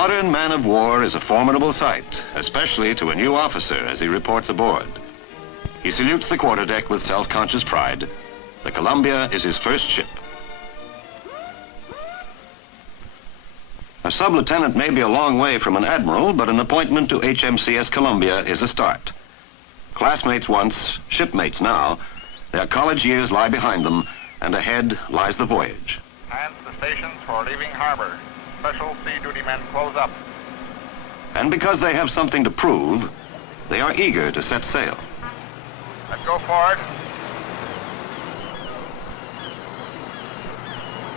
modern man of war is a formidable sight, especially to a new officer as he reports aboard. He salutes the quarterdeck with self-conscious pride. The Columbia is his first ship. A sub-lieutenant may be a long way from an admiral, but an appointment to HMCS Columbia is a start. Classmates once, shipmates now, their college years lie behind them, and ahead lies the voyage. Hands the stations for leaving harbor. Special sea duty men close up. And because they have something to prove, they are eager to set sail. Let's go forward.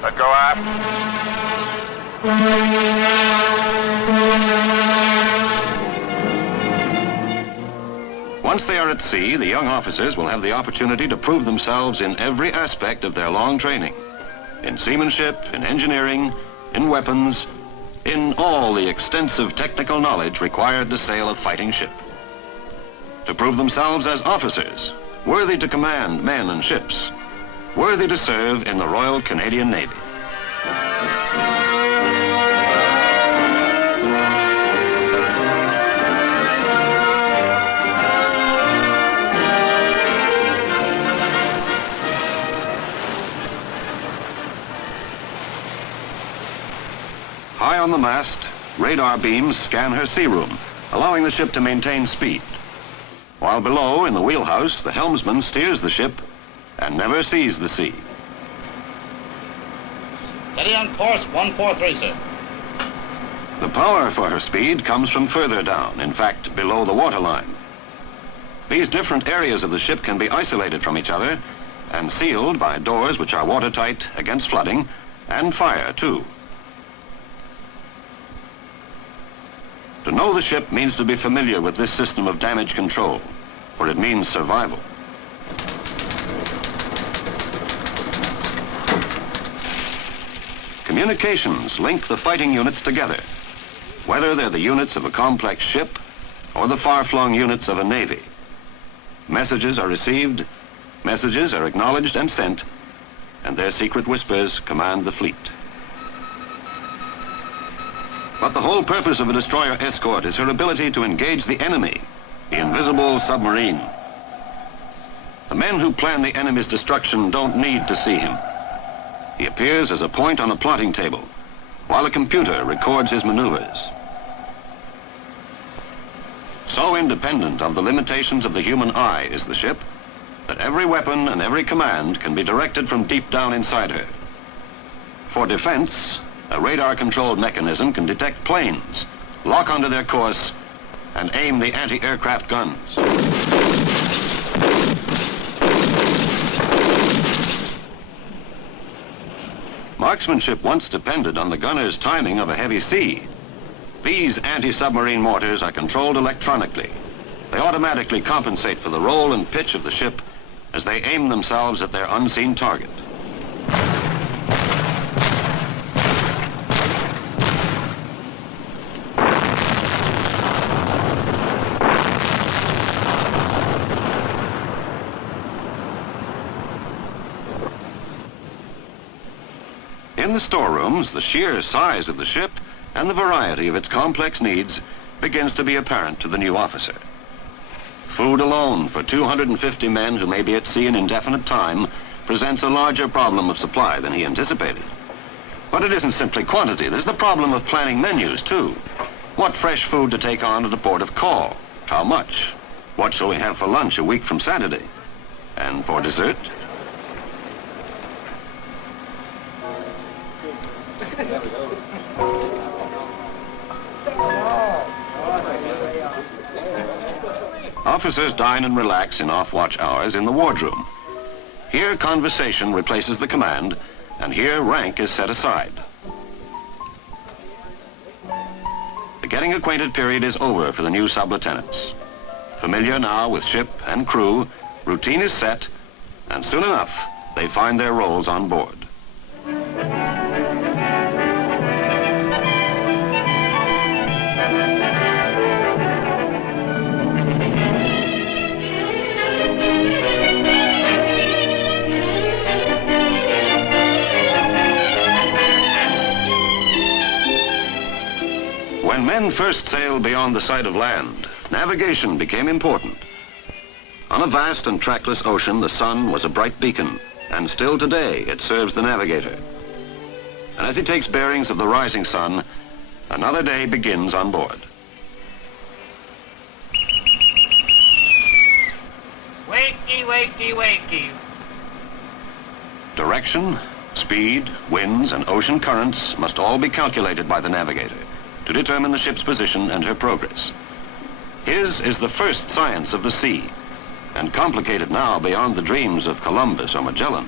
Let's go aft. Once they are at sea, the young officers will have the opportunity to prove themselves in every aspect of their long training. In seamanship, in engineering, in weapons, in all the extensive technical knowledge required to sail a fighting ship. To prove themselves as officers, worthy to command men and ships, worthy to serve in the Royal Canadian Navy. High on the mast, radar beams scan her sea room, allowing the ship to maintain speed. While below, in the wheelhouse, the helmsman steers the ship and never sees the sea. Steady on course, 143, sir. The power for her speed comes from further down, in fact, below the waterline. These different areas of the ship can be isolated from each other and sealed by doors which are watertight against flooding and fire, too. To know the ship means to be familiar with this system of damage control, for it means survival. Communications link the fighting units together, whether they're the units of a complex ship or the far-flung units of a navy. Messages are received, messages are acknowledged and sent, and their secret whispers command the fleet. But the whole purpose of a destroyer escort is her ability to engage the enemy, the invisible submarine. The men who plan the enemy's destruction don't need to see him. He appears as a point on a plotting table, while a computer records his maneuvers. So independent of the limitations of the human eye is the ship, that every weapon and every command can be directed from deep down inside her. For defense, a radar-controlled mechanism can detect planes, lock onto their course, and aim the anti-aircraft guns. Marksmanship once depended on the gunner's timing of a heavy sea. These anti-submarine mortars are controlled electronically. They automatically compensate for the roll and pitch of the ship as they aim themselves at their unseen target. In the storerooms, the sheer size of the ship and the variety of its complex needs begins to be apparent to the new officer. Food alone for 250 men who may be at sea an indefinite time presents a larger problem of supply than he anticipated. But it isn't simply quantity. There's the problem of planning menus, too. What fresh food to take on at a port of call? How much? What shall we have for lunch a week from Saturday? And for dessert? Officers dine and relax in off-watch hours in the wardroom. Here, conversation replaces the command, and here, rank is set aside. The getting acquainted period is over for the new sub-lieutenants. Familiar now with ship and crew, routine is set, and soon enough, they find their roles on board. men first sailed beyond the sight of land, navigation became important. On a vast and trackless ocean, the sun was a bright beacon, and still today it serves the navigator. And as he takes bearings of the rising sun, another day begins on board. Wakey, wakey, wakey. Direction, speed, winds, and ocean currents must all be calculated by the navigator to determine the ship's position and her progress. His is the first science of the sea, and complicated now beyond the dreams of Columbus or Magellan.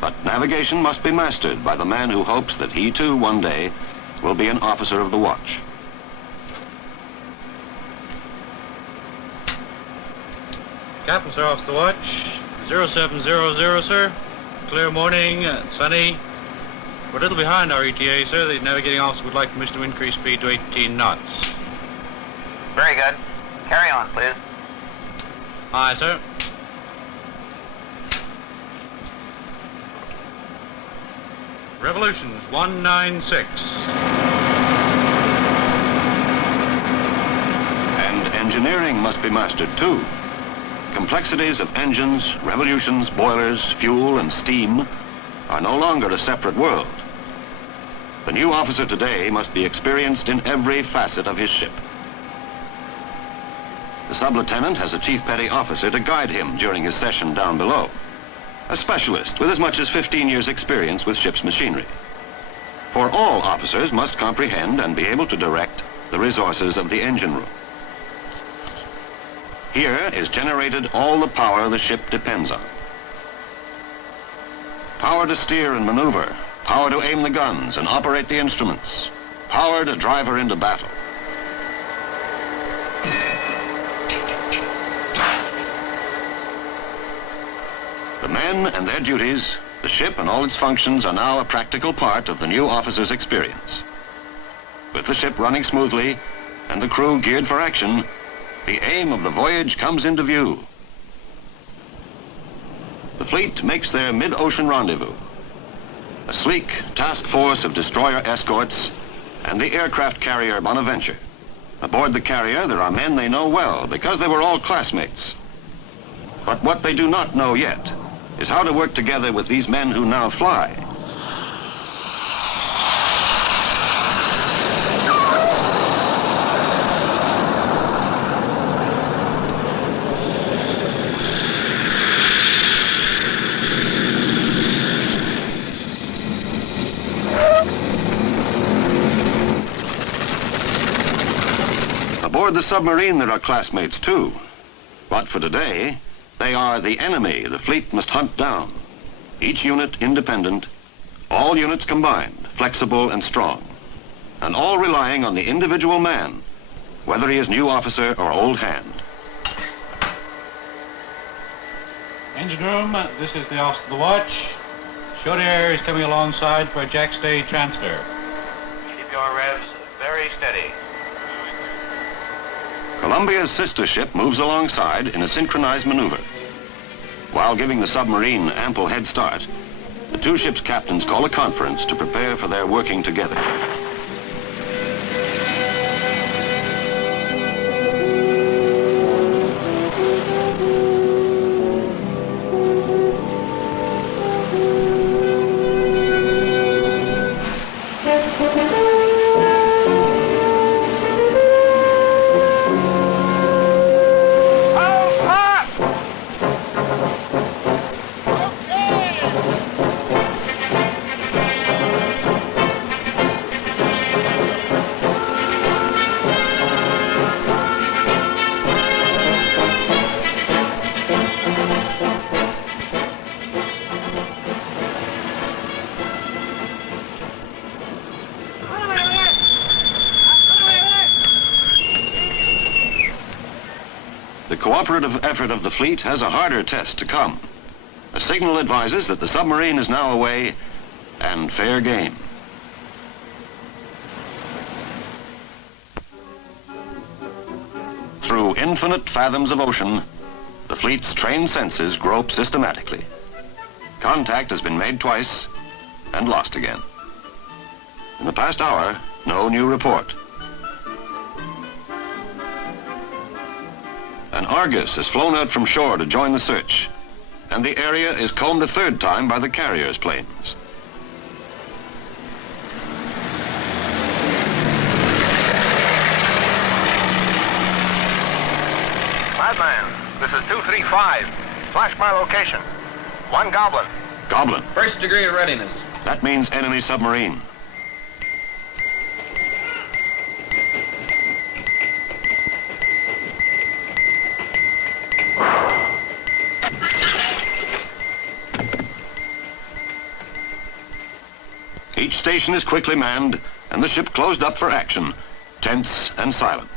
But navigation must be mastered by the man who hopes that he too one day will be an officer of the watch. Captain, sir, officer watch. 0700, sir. Clear morning, sunny. We're a little behind our ETA, sir. The navigating officer would like permission to increase speed to 18 knots. Very good. Carry on, please. Aye, sir. Revolutions 196. And engineering must be mastered too. Complexities of engines, revolutions, boilers, fuel, and steam are no longer a separate world. The new officer today must be experienced in every facet of his ship. The sub-lieutenant has a chief petty officer to guide him during his session down below, a specialist with as much as 15 years' experience with ship's machinery. For all officers must comprehend and be able to direct the resources of the engine room. Here is generated all the power the ship depends on. Power to steer and maneuver, power to aim the guns and operate the instruments, power to drive her into battle. The men and their duties, the ship and all its functions are now a practical part of the new officer's experience. With the ship running smoothly and the crew geared for action, the aim of the voyage comes into view. The fleet makes their mid-ocean rendezvous. A sleek task force of destroyer escorts and the aircraft carrier Bonaventure. Aboard the carrier, there are men they know well because they were all classmates. But what they do not know yet is how to work together with these men who now fly. Aboard the submarine, there are classmates too. But for today, they are the enemy the fleet must hunt down. Each unit independent, all units combined, flexible and strong, and all relying on the individual man, whether he is new officer or old hand. Engine room, this is the officer of the watch. Chaudiere is coming alongside for a jackstay transfer. Keep your revs very steady. Columbia's sister ship moves alongside in a synchronized maneuver. While giving the submarine ample head start, the two ships' captains call a conference to prepare for their working together. The cooperative effort of the fleet has a harder test to come. A signal advises that the submarine is now away and fair game. Through infinite fathoms of ocean, the fleet's trained senses grope systematically. Contact has been made twice and lost again. In the past hour, no new report. An Argus is flown out from shore to join the search, and the area is combed a third time by the carrier's planes. Madman, this is 235. Flash my location. One Goblin. Goblin. First degree of readiness. That means enemy submarine. Each station is quickly manned and the ship closed up for action, tense and silent.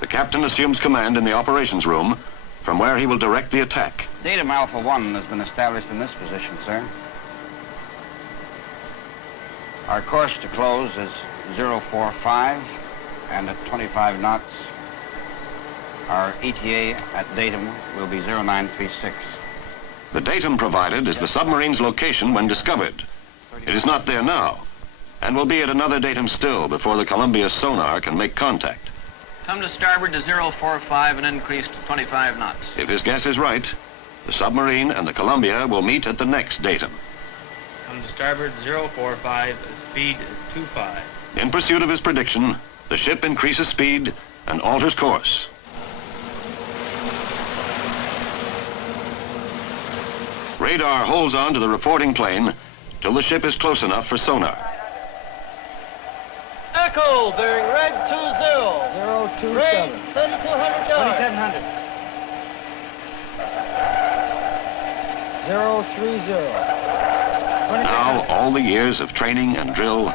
The captain assumes command in the operations room, from where he will direct the attack. Datum Alpha 1 has been established in this position, sir. Our course to close is 045, and at 25 knots, our ETA at datum will be 0936. The datum provided is the submarine's location when discovered. It is not there now, and will be at another datum still before the Columbia sonar can make contact. Come to starboard to 045 and increase to 25 knots. If his guess is right, the submarine and the Columbia will meet at the next datum. Come to starboard 045, speed 25. In pursuit of his prediction, the ship increases speed and alters course. Radar holds on to the reporting plane till the ship is close enough for sonar. Echo, bearing red 20. 027. Range 3,200 yards. 2,700. 030. Now all the years of training and drill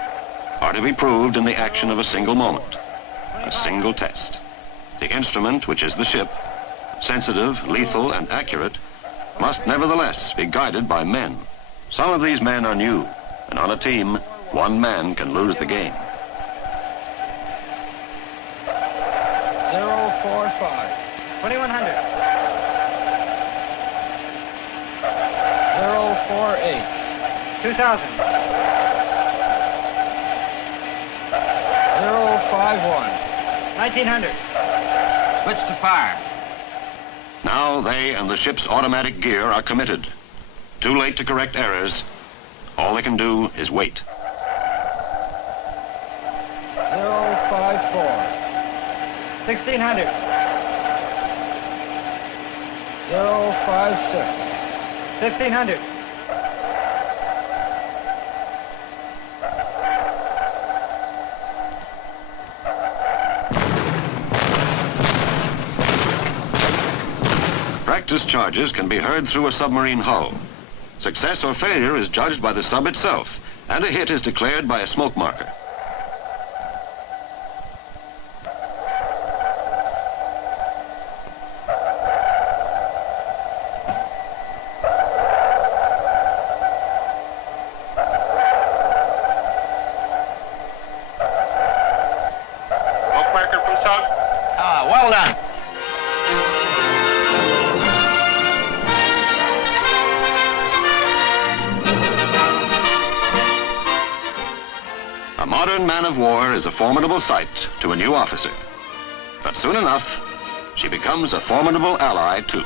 are to be proved in the action of a single moment, a single test. The instrument, which is the ship, sensitive, lethal, and accurate, must nevertheless be guided by men. Some of these men are new, and on a team, one man can lose the game. 045. 2,100. 048. 2,000. 051. 1,900. Switch to fire. Now they and the ship's automatic gear are committed. Too late to correct errors. All they can do is wait. 054. 1,600. 056. 1,500. Practice charges can be heard through a submarine hull. Success or failure is judged by the sub itself, and a hit is declared by a smoke marker. Smoke marker from sub. Well done. A modern man of war is a formidable sight to a new officer. But soon enough, she becomes a formidable ally too.